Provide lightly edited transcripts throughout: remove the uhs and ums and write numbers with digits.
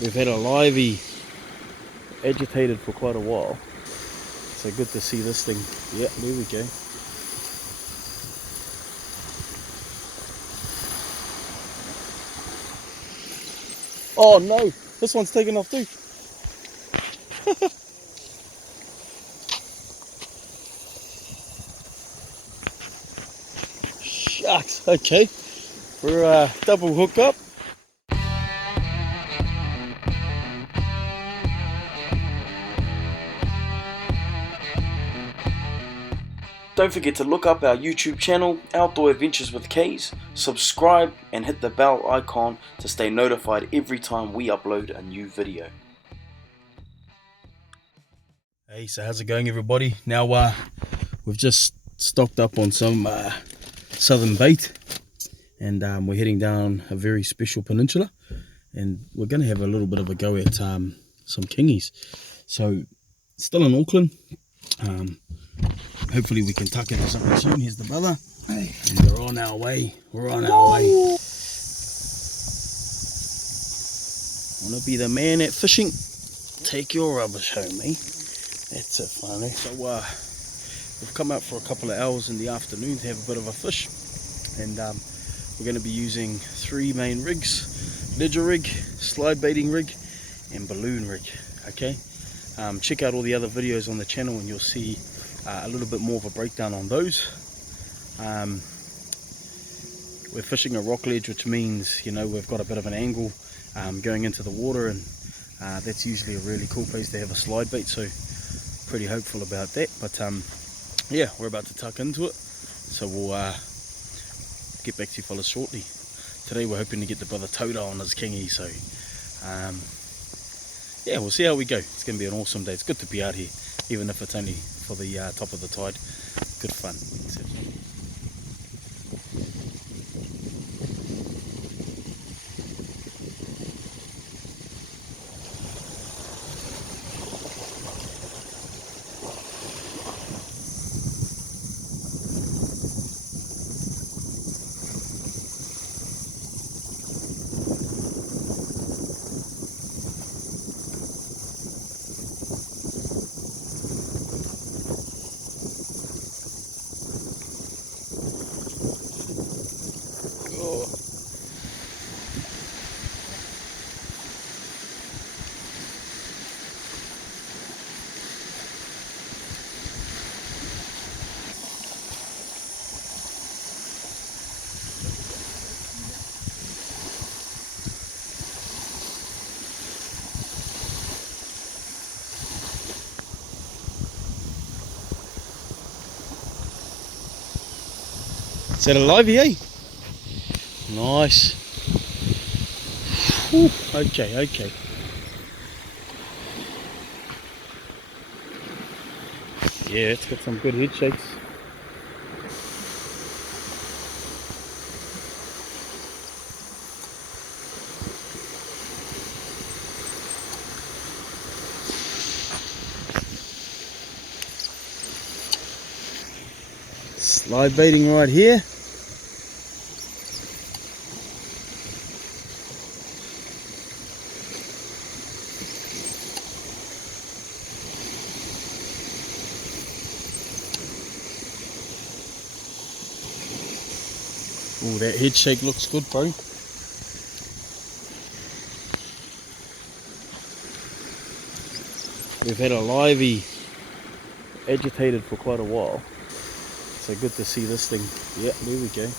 We've had a livey agitated for quite a while, so good to see this thing. Yeah, there we go. Oh no, this one's taken off too. Shucks, okay, we're double hook up. Don't forget to look up our YouTube channel, Outdoor Adventures with K's, subscribe and hit the bell icon to stay notified every time we upload a new video. Hey, so how's it going everybody? Now we've just stocked up on some southern bait, and we're heading down a very special peninsula, and we're going to have a little bit of a go at some kingies. So still in Auckland. Hopefully we can tuck into something soon. Here's the brother. Hey. And we're on our way. We're on our way. Wanna be the man at fishing? Take your rubbish home, eh? That's it, finally. So we've come out for a couple of hours in the afternoon to have a bit of a fish, and we're going to be using 3 main rigs: ledger rig, slide baiting rig, and balloon rig. Okay. Check out all the other videos on the channel and you'll see a little bit more of a breakdown on those. We're fishing a rock ledge, which means, you know, we've got a bit of an angle going into the water, and that's usually a really cool place to have a slide bait, so pretty hopeful about that. But yeah, we're about to tuck into it, so we'll get back to you fellas shortly. Today we're hoping to get the brother Taura on his kingy, so yeah, we'll see how we go. It's going to be an awesome day. It's good to be out here, even if it's only for the top of the tide. Good fun. Is that a livey, eh? Nice. Whew. Okay, okay. Yeah, it's got some good head shakes. Slide baiting right here. Oh, that head shake looks good, bro. We've had a livey agitated for quite a while, so good to see this thing. Yeah, there we go.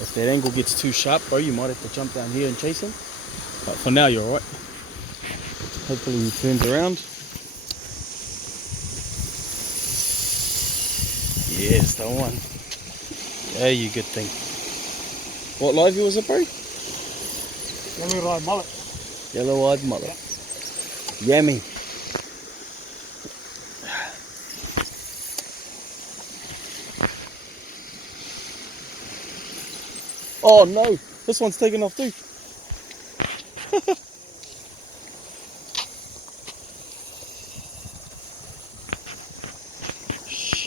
If that angle gets too sharp, bro, you might have to jump down here and chase him. But for now, you're alright. Hopefully he turns around. Yes, the one. Yeah, you good thing. What livey was it, bro? Yellow-eyed mullet. Yellow-eyed mullet. Yeah. Yummy. Oh no, this one's taken off too.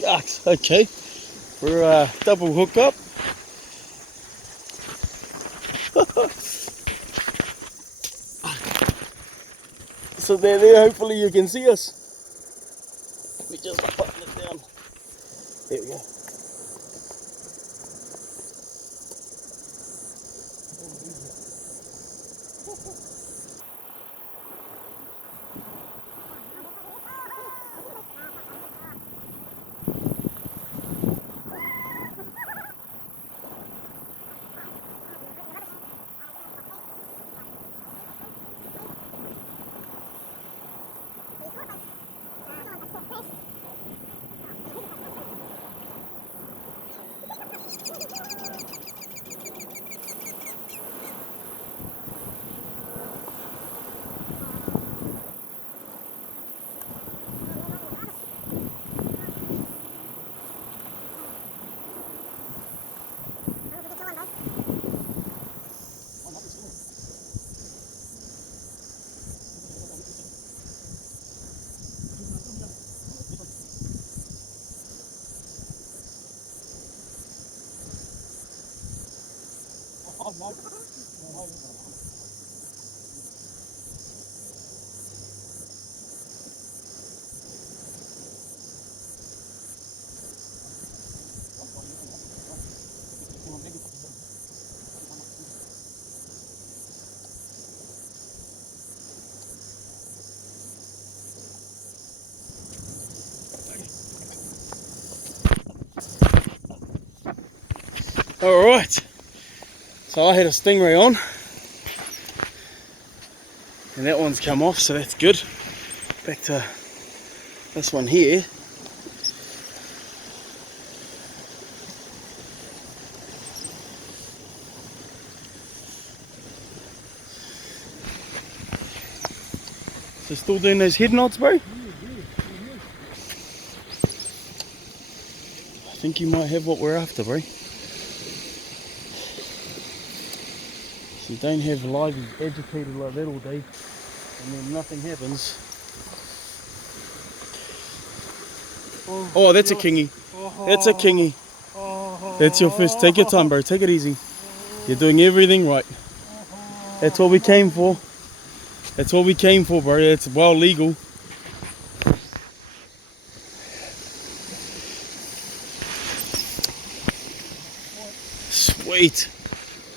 Shucks, okay. We're double hook up. So they're there, hopefully you can see us. Let me just button it down. There we go. Alright, so I had a stingray on and that one's come off, so that's good. Back to this one here. So still doing those head nods, bro? I think you might have what we're after, bro. So you don't have live agitated like that all day and then nothing happens. Oh, that's a kingy. That's a kingy. That's your fish. Take your time, bro. Take it easy. You're doing everything right. That's what we came for. That's what we came for, bro. It's well legal. Sweet.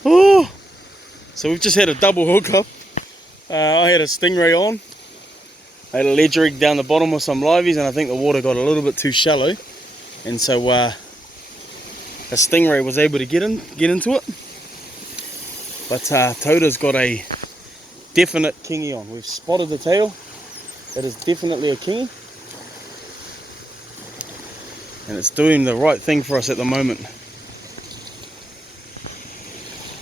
Oh. So we've just had a double hookup. I had a stingray on. I had a ledge rig down the bottom with some liveys, and I think the water got a little bit too shallow, and so a stingray was able to get into it. But Taura's got a definite kingy on. We've spotted the tail. It is definitely a kingy, and it's doing the right thing for us at the moment.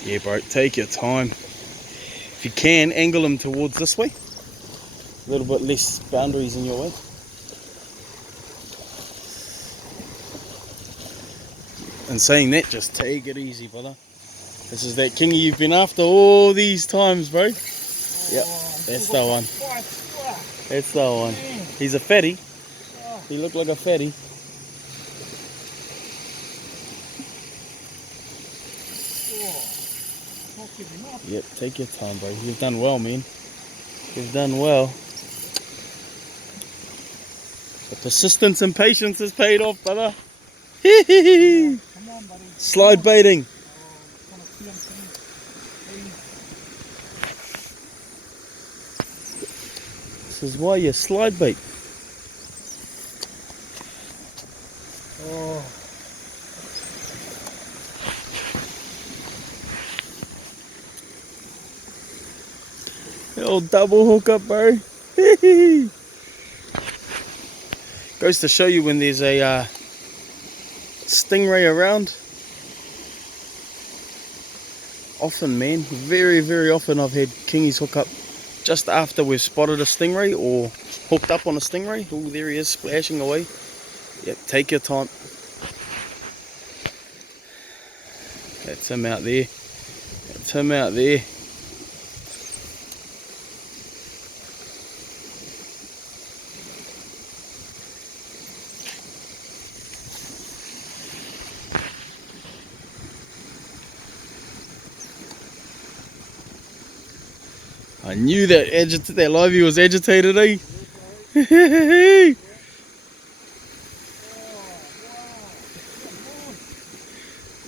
Yeah, bro, take your time. If you can, angle them towards this way. A little bit less boundaries in your way. And saying that, just take it easy, brother. This is that kingy you've been after all these times, bro. Yep, that's the one. That's the one. He's a fatty. He looked like a fatty. Yep, take your time, bro. You've done well, man. You've done well. The persistence and patience has paid off, brother. Slide baiting. This is why you slide bait. Old double hookup, bro. Goes to show you when there's a stingray around. Often, man, very, very often I've had kingies hook up just after we've spotted a stingray or hooked up on a stingray. Oh, there he is, splashing away. Yep, take your time. That's him out there. That's him out there. I knew that that livey was agitated, eh?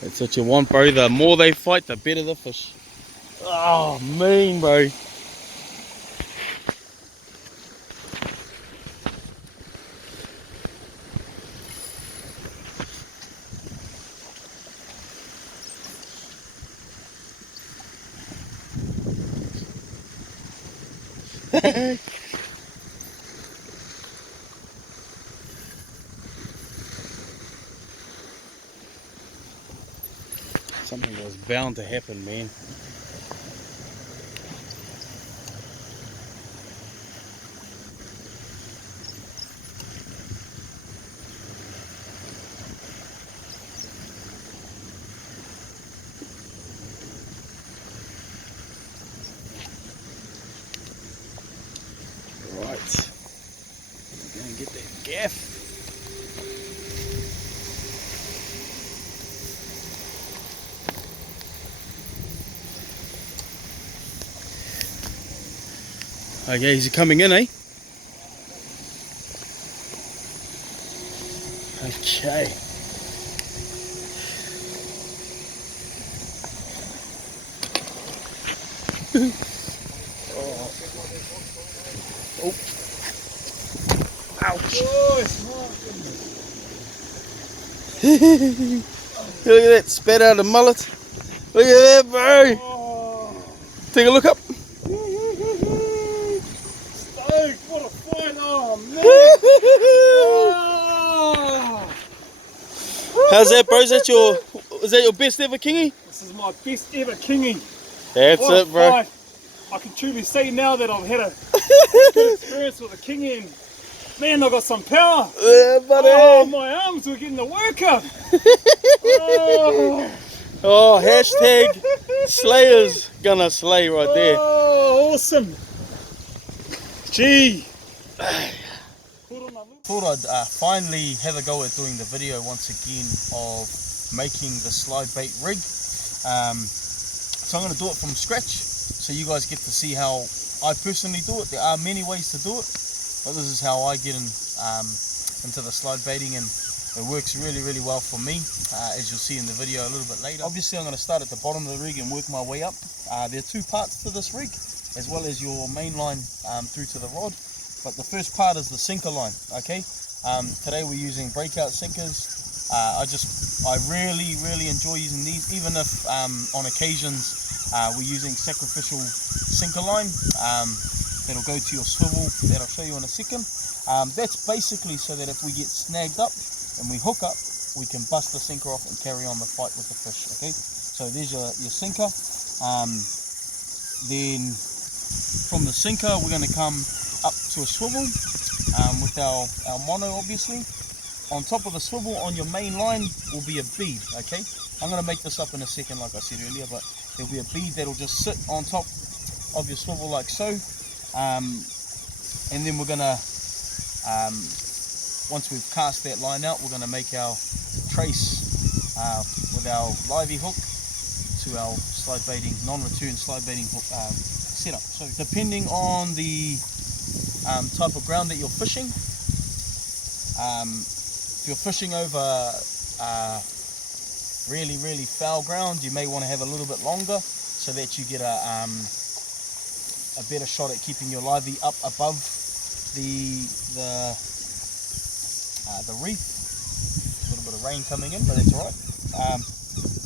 That's what you want, bro. The more they fight, the better the fish. Oh, mean, bro. Something was bound to happen, man. Right. Go and get that gaff. Okay, is he coming in, eh? Okay. Oh. Oh. Ouch. Look at that, spat out a mullet. Look at that, bro. Oh. Take a look up. Stoked, what a fight. Oh, man. Oh. How's that, bro? Is that your best ever kingy? This is my best ever kingy. That's What a it, bro. fight. I can truly say now that I've had a good experience with a kingy, and man, I've got some power. Yeah, buddy. Oh, my arms were getting the work up. Oh. Oh, hashtag Slayers gonna slay right there. Oh, awesome. Gee. Thought I'd finally have a go at doing the video once again of making the Slidebait rig. So I'm going to do it from scratch so you guys get to see how I personally do it. There are many ways to do it, but this is how I get into the slide baiting, and it works really, really well for me, as you'll see in the video a little bit later. Obviously I'm going to start at the bottom of the rig and work my way up. There are two parts to this rig, as well as your main line through to the rod. But the first part is the sinker line, okay? Today we're using breakout sinkers. I really, really enjoy using these, even if on occasions we're using sacrificial sinker line that'll go to your swivel, that I'll show you in a second. That's basically so that if we get snagged up and we hook up, we can bust the sinker off and carry on the fight with the fish, okay? So there's your sinker. Then from the sinker we're going to come up to a swivel with our mono, obviously. On top of the swivel on your main line will be a bead, okay? I'm going to make this up in a second like I said earlier, but there'll be a bead that'll just sit on top of your swivel like so. And then we're going to, once we've cast that line out, we're going to make our trace with our livey hook to our slide baiting, non-return slide baiting hook setup. So depending on the type of ground that you're fishing, if you're fishing over really, really foul ground, you may want to have a little bit longer so that you get a better shot at keeping your livey up above the reef. A little bit of rain coming in, but that's alright.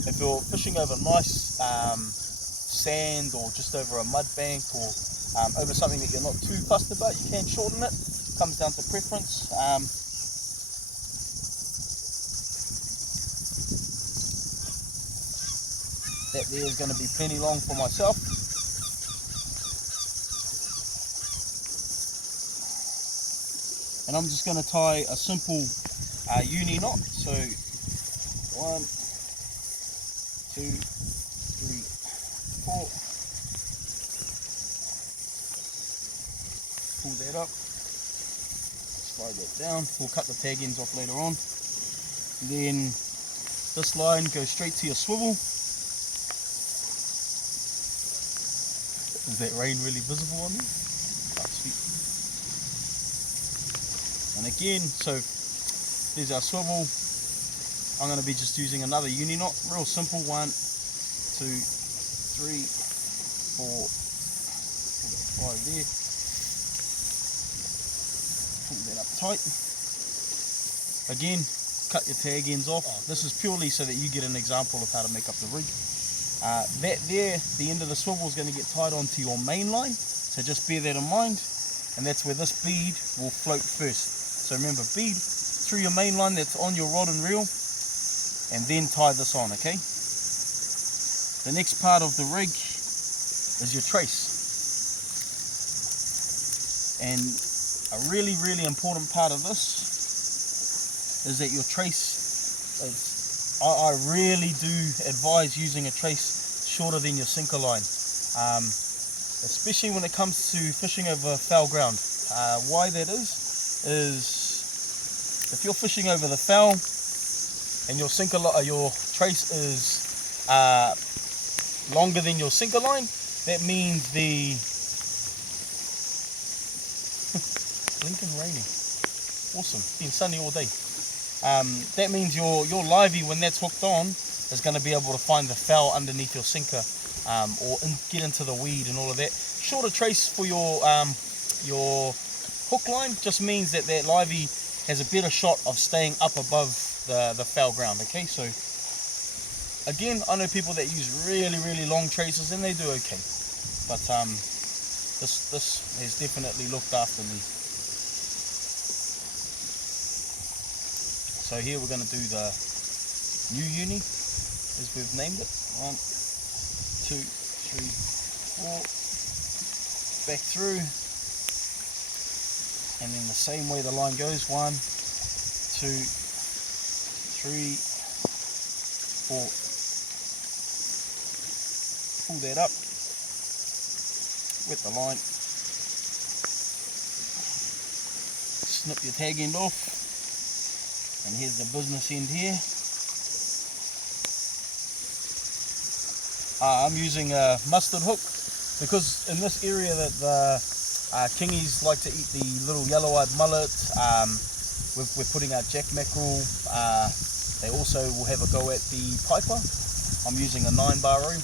If you're fishing over nice sand, or just over a mud bank, or over something that you're not too fussed about, you can shorten it. Comes down to preference. That there is going to be plenty long for myself. And I'm just going to tie a simple uni knot. So 1, 2, 3, 4. Pull that up. Slide that down. We'll cut the tag ends off later on. And then this line goes straight to your swivel. Is that rain really visible on me? Oh, sweet. And again, so there's our swivel. I'm going to be just using another uni knot, real simple. 1, 2, 3, 4. Pull that 5 there. Pull that up tight. Again, cut your tag ends off. This is purely so that you get an example of how to make up the rig. That there, the end of the swivel is going to get tied onto your main line, so just bear that in mind. And that's where this bead will float first. So remember, bead through your main line that's on your rod and reel, and then tie this on, okay? The next part of the rig is your trace. And a really, really important part of this is that your trace is, I really do advise using a trace shorter than your sinker line, especially when it comes to fishing over foul ground. Why that is if you're fishing over the foul and your your trace is longer than your sinker line, that means the blinking raining. Awesome, it's been sunny all day. That means your livey, when that's hooked on, is going to be able to find the foul underneath your sinker, or get into the weed and all of that. Shorter trace for your hook line just means that that livey has a better shot of staying up above the foul ground. Okay, so again, I know people that use really, really long traces and they do okay, but this has definitely looked after me. So here we're going to do the new uni, as we've named it. 1, 2, 3, 4. Back through, and then the same way the line goes. 1, 2, 3, 4. Pull that up with the line. Snip your tag end off. And here's the business end here. I'm using a mustard hook because in this area that the kingies like to eat the little yellow-eyed mullet. We're putting out jack mackerel. They also will have a go at the piper. I'm using a 9-bar room,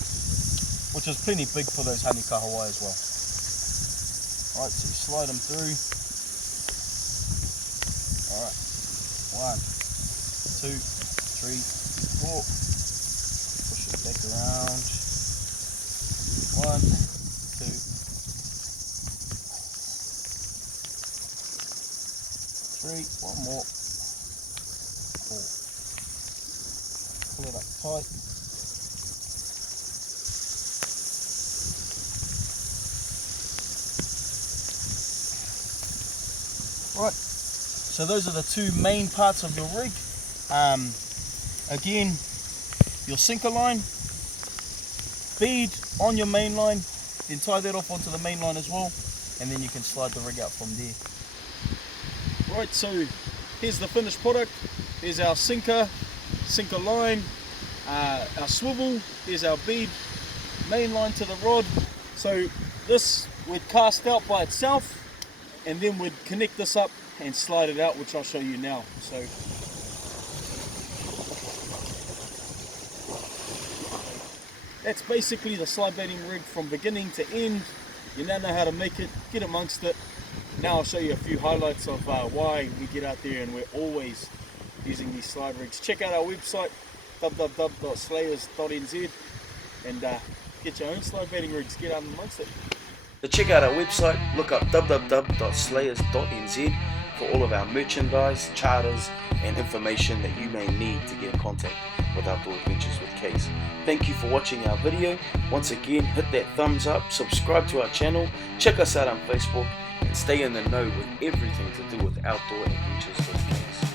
which is plenty big for those honey kahawai as well. Alright, so you slide them through. Alright. 1, 2, 3, 4. Push it back around. 1, 2, 3. One more. 4. Pull it up tight. Right. So those are the two main parts of your rig. Again, your sinker line, bead on your main line, then tie that off onto the main line as well, and then you can slide the rig out from there. Right, so here's the finished product. There's our sinker line, our swivel, there's our bead, main line to the rod. So this we'd cast out by itself, and then we'd connect this up and slide it out, which I'll show you now. So that's basically the slide baiting rig from beginning to end. You now know how to make it, get amongst it. Now I'll show you a few highlights of why we get out there and we're always using these slide rigs. Check out our website www.slayers.nz and get your own slide baiting rigs, get out amongst it. To check out our website, look up www.slayers.nz for all of our merchandise, charters and information that you may need to get in contact with Outdoor Adventures with Case. Thank you for watching our video. Once again, hit that thumbs up, subscribe to our channel, check us out on Facebook, and stay in the know with everything to do with Outdoor Adventures with Case.